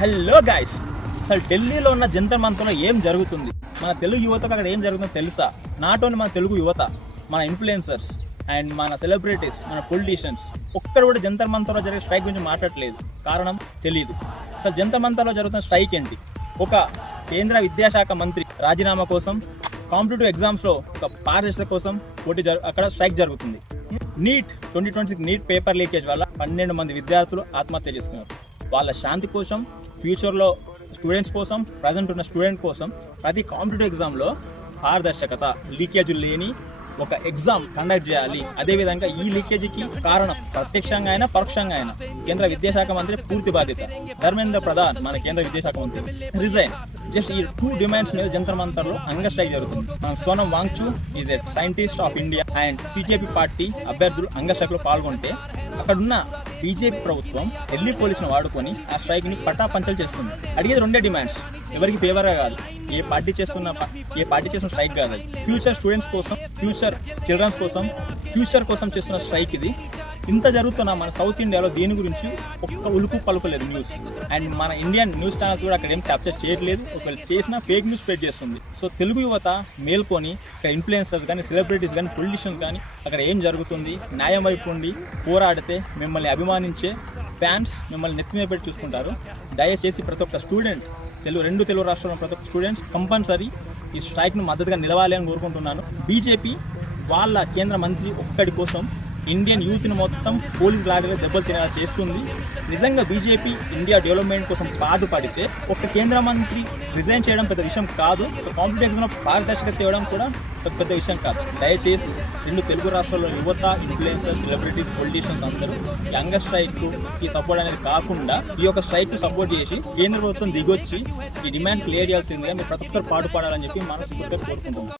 Hello guys, అసలు ఢిల్లీలో ఉన్న జంతర్ మంతర్లో ఏం జరుగుతుంది? మన తెలుగు యువతకు అక్కడ ఏం జరుగుతుందో తెలుసా? నాట్ ఓన్లీ మన తెలుగు యువత, మన ఇన్ఫ్లుయెన్సర్స్ అండ్ మన సెలబ్రిటీస్, మన పొలిటీషియన్స్ ఒక్కరు కూడా జంతర్ మంతర్లో జరిగే స్ట్రైక్ గురించి మాట్లాడలేదు. కారణం తెలియదు. అసలు జంతర్ మంతర్లో జరుగుతున్న స్ట్రైక్ ఏంటి? ఒక కేంద్ర విద్యాశాఖ మంత్రి రాజీనామా కోసం, కాంపిటేటివ్ ఎగ్జామ్స్లో ఒక పారదర్శకత కోసం అక్కడ స్ట్రైక్ జరుగుతుంది. నీట్ 2026 నీట్ పేపర్ లీకేజ్ వల్ల 12 మంది విద్యార్థులు ఆత్మహత్య చేసుకున్నారు. వాళ్ళ శాంతి కోసం, ఫ్యూచర్లో స్టూడెంట్స్ కోసం, ప్రజెంట్ ఉన్న స్టూడెంట్ కోసం ప్రతి కాంపిటేటివ్ ఎగ్జామ్లో పారదర్శకత, లీకేజీలు లేని ఒక ఎగ్జామ్ కండక్ట్ చేయాలి. అదేవిధంగా ఈ లీకేజీకి కారణం ప్రత్యక్షంగా అయినా పరోక్షంగా అయినా కేంద్ర విద్యాశాఖ మంత్రి పూర్తి బాధ్యత. ధర్మేంద్ర ప్రధాన్ మన కేంద్ర విద్యాశాఖ మంత్రి రిజైన్. జస్ట్ ఈ 2 డిమాండ్స్ మీద జంతర్ మంతర్లో అంగ స్ట్రైక్ జరుగుతుంది. Sonam Wangchuk is a scientist of India and CJP party అభ్యర్థులు అంగ స్ట్రైక్ లో పాల్గొంటే అక్కడున్న బీజేపీ ప్రభుత్వం ఢిల్లీ పోలీసులను వాడుకొని ఆ స్ట్రైక్ ని పటాపంచలు చేస్తుంది. అడిగేది 2 డిమాండ్స్, ఎవరికి ఫేవర్గా కాదు, ఏ పార్టీ చేస్తున్న స్ట్రైక్ కాదు. ఫ్యూచర్ స్టూడెంట్స్ కోసం, ఫ్యూచర్ చిల్డ్రన్స్ కోసం, ఫ్యూచర్ కోసం చేస్తున్న స్ట్రైక్ ఇది. ఇంత జరుగుతున్న మన సౌత్ ఇండియాలో దీని గురించి ఒక్క ఉలుకు పలుకులేదు న్యూస్. అండ్ మన ఇండియన్ న్యూస్ ఛానల్స్ కూడా అక్కడ ఏం క్యాప్చర్ చేయట్లేదు. ఒకవేళ చేసినా ఫేక్ న్యూస్ స్ప్రెడ్ చేస్తుంది. సో తెలుగు యువత మేల్కొని ఇక్కడ ఇన్ఫ్లుయెన్సర్స్ కానీ, సెలబ్రిటీస్ కానీ, పొలిటీషియన్స్ కానీ అక్కడ ఏం జరుగుతుంది, న్యాయం వైపు ఉండి పోరాడితే మిమ్మల్ని అభిమానించే ఫ్యాన్స్ మిమ్మల్ని నెత్తి మీద పెట్టి చూసుకుంటారు. దయచేసి ప్రతి ఒక్క స్టూడెంట్, రెండు తెలుగు రాష్ట్రాల్లో ప్రతి ఒక్క స్టూడెంట్స్ కంపల్సరీ ఈ స్ట్రైక్ను మద్దతుగా నిలవాలి అని కోరుకుంటున్నాను. బీజేపీ వాళ్ళ కేంద్ర మంత్రి ఒక్కడి కోసం ఇండియన్ యూత్ని మొత్తం పోలీస్ లాగా దెబ్బలు తినేలా చేస్తుంది. నిజంగా బీజేపీ ఇండియా డెవలప్మెంట్ కోసం పాటుపడితే ఒక కేంద్ర మంత్రి రిజైన్ చేయడం పెద్ద విషయం కాదు. ఒక కాంపిటేటివ్ ఎగ్జామ్లో పారదర్శకత తేవడం కూడా పెద్ద విషయం కాదు. దయచేసి 2 తెలుగు రాష్ట్రాల్లో యువత, ఇన్ఫ్లుయెన్సర్స్, సెలబ్రిటీస్, పొలిటీషియన్స్ అందరూ యంగర్ స్ట్రైక్కి సపోర్ట్ అనేది కాకుండా ఈ యొక్క స్ట్రైక్కి సపోర్ట్ చేసి కేంద్ర ప్రభుత్వం దిగొచ్చి ఈ డిమాండ్ క్లియర్ చేయాల్సిందిగా మీరు ప్రతి ఒక్కరు పాటుపడాలని చెప్పి మనస్ఫూర్తిగా కోరుకుంటున్నాం.